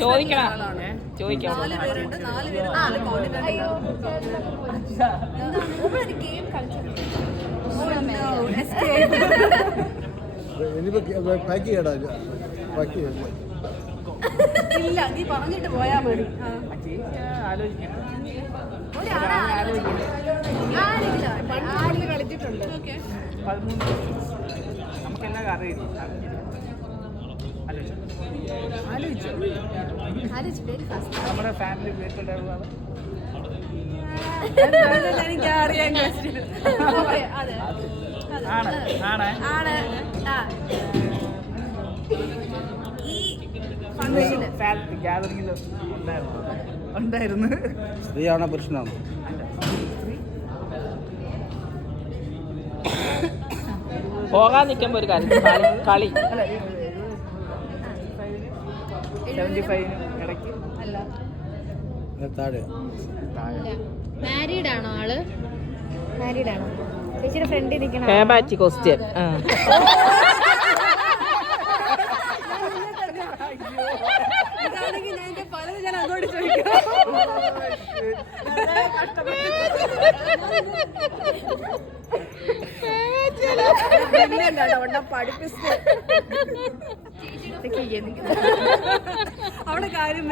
ചോദിക്കണം. ഇല്ല, നീ പറഞ്ഞിട്ട് പോയാ മതി. കളിച്ചിട്ടുണ്ട്. നമുക്കെല്ലാം അറിയില്ല. നമ്മുടെ ഫാമിലി വീട്ടിലുള്ളതാണ്. എനിക്കറിയാൻ ഈ ഗാദറിംഗിൽ ഉണ്ടായിരുന്നു. സ്ത്രീയാണോ പുരുഷനാണോ? പോകാൻ നിൽക്കുമ്പോൾ ഒരു കാര്യം കളി 75 ഇടയ്ക്ക് അല്ല. മാരീഡ് ആണോ ആള്? മാരീഡ് ആണോ? ചേച്ചിയുടെ ഫ്രണ്ടിൽ നിൽക്കണം. ക്വസ്റ്റ്യൻ. ഇതാണെങ്കിൽ ഞാൻ പലതും ഞാൻ അങ്ങോട്ട് ചോദിക്കാം. അവിടെ കാര്യം